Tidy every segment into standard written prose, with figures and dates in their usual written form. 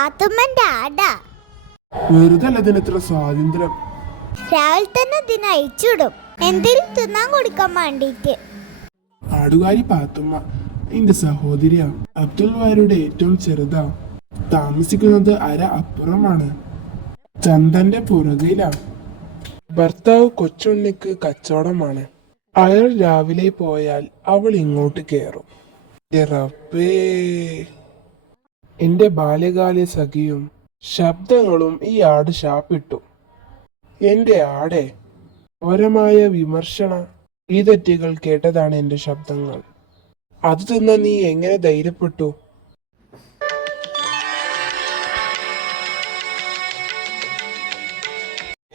പാത്തുമ്മന്റെ ആടാ. വെറുതെ ഇതിനെത്ര സ്വാതന്ത്ര്യം. രാവിലെ തന്നെ ഇതിനെ അയച്ചിടും എന്തെങ്കിലും തിന്നാൻ കൊടുക്കാൻ വേണ്ടിട്ട്. ആടുകാരി പാത്തുമ്മ എന്റെ സഹോദരിയാ. അബ്ദുൽ വാരുടെ ഏറ്റവും ചെറുതാ. താമസിക്കുന്നത് അര അപ്പുറമാണ്. ചന്ദന്റെ പുറകിലാ. ഭർത്താവ് കൊച്ചുണ്ണിക്ക് കച്ചവടമാണ്. അയാൾ രാവിലെ പോയാൽ അവൾ ഇങ്ങോട്ട് കയറും. റബ്ബേ, എന്റെ ബാല്യകാല സഖിയും ശബ്ദങ്ങളും ഈ ആട് ശാപ്പിട്ടു. എന്റെ ആടെ ഘോരമായ വിമർശന ഈ തെറ്റുകൾ കേട്ടതാണ് എന്റെ ശബ്ദങ്ങൾ. അത് തിന്ന നീ എങ്ങനെ ധൈര്യപ്പെട്ടു?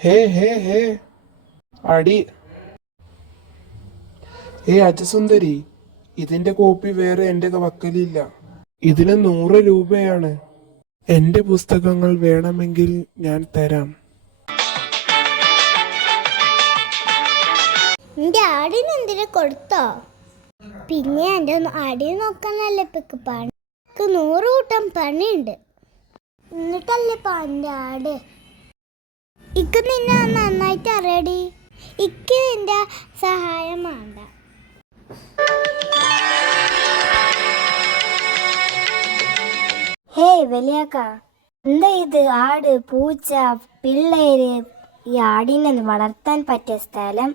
ഹേ ഹേ ഹേ അടി. അജസുന്ദരി, ഇതിന്റെ കോപ്പി വേറെ എന്റെ വക്കലില്ല. ഇതിന് 100 രൂപയാണ്. എന്റെ പുസ്തകങ്ങൾ വേണമെങ്കിൽ ഞാൻ തരാം. എന്റെ ആടിന് എന്തിനു കൊടുത്തോ? പിന്നെ എന്റെ ആടിനെ നോക്കാനല്ലേ ഇപ്പൊക്ക് പണി. 100 കൂട്ടം പണിയുണ്ട്. എന്നിട്ടല്ലേ എന്റെ ആട്. ഇക്ക് നിന്നെ നന്നായിട്ട് അറിയടി. ഇക്ക് നിന്റെ സഹായം വേണ്ട. ഹേയ് വലിയാക്ക, എന്താ ഇത്? ആട്, പൂച്ച, പിള്ളേര്. ഈ ആടിനെ വളർത്താൻ പറ്റിയ സ്ഥലം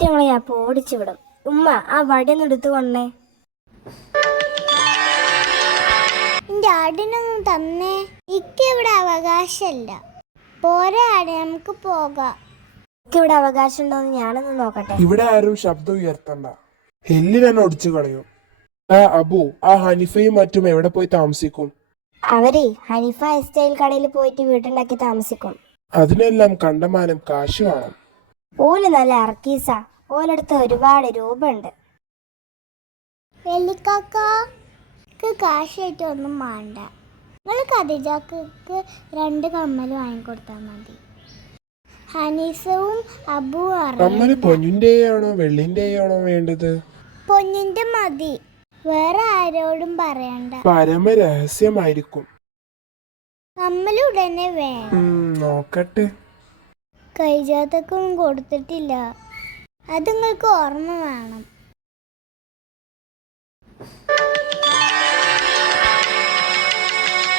ഞാൻ ഓടിച്ചു വിടും. ഉമ്മ, ആ വടിയൊന്നും എടുത്തുകൊണ്ടേ. എന്റെ ആടിനൊന്നും തന്നേ. ഇക്ക് ഇവിടെ അവകാശമില്ല. പോരെ ആട്, നമുക്ക് പോകാം. ഇവിടെ അവകാശം ഉണ്ടോന്ന് ഞാനൊന്ന് നോക്കട്ടെ. ഇവിടെ ആരും ശബ്ദം ഉയർത്തണ്ട. എല്ലിനെ ഒടിച്ചു കളയും. ആ അബു, ആ ഹനിഫയും മറ്റും എവിടെ പോയി താമസിക്കും? അവര് ഹനിഫ സ്റ്റൈൽ കടയിൽ പോയിട്ട് വീട്ടുണ്ടാക്കി താമസിക്കും. അതിനെല്ലാം കണ്ടമാനം കാശ് വേണം. ഓല് നല്ല അർക്കീസ. ഓലടുത്ത് ഒരുപാട് രൂപ ഉണ്ട്. വെള്ളിക്കാക്ക് കാശായിട്ട് ഒന്നും വേണ്ട. നിങ്ങൾ ഖദീജക്ക് 2 കമ്മൽ വാങ്ങിക്കൊടുത്താൽ മതി. ഹനീസവും അബു കമ്മല് പൊന്നിന്റെയാണോ വെള്ളിന്റെയാണോ വേണ്ടത്? പൊന്നിന്റെ മതി. വേറെ ആരോടും പറയണ്ട. പരമ രഹസ്യമായിരിക്കും. കമ്മൽ ഉടനെ വേണം. നോക്കട്ടെ. കൈജാത്തക്കൊന്നും കൊടുത്തിട്ടില്ല. അത് നിങ്ങൾക്ക് ഓർമ്മ വേണം.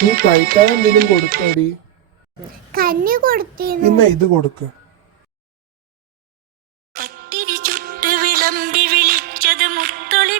നീ കഴിക്കാൻ എന്തെങ്കിലും കൊടുത്തോടി. കഞ്ഞി കൊടുത്തിരുന്നു. ഇന്ന ഇത് കൊടുക്ക്. പത്തിരി ചുട്ട് വിളമ്പി വിളിച്ചത് മുത്തൊളി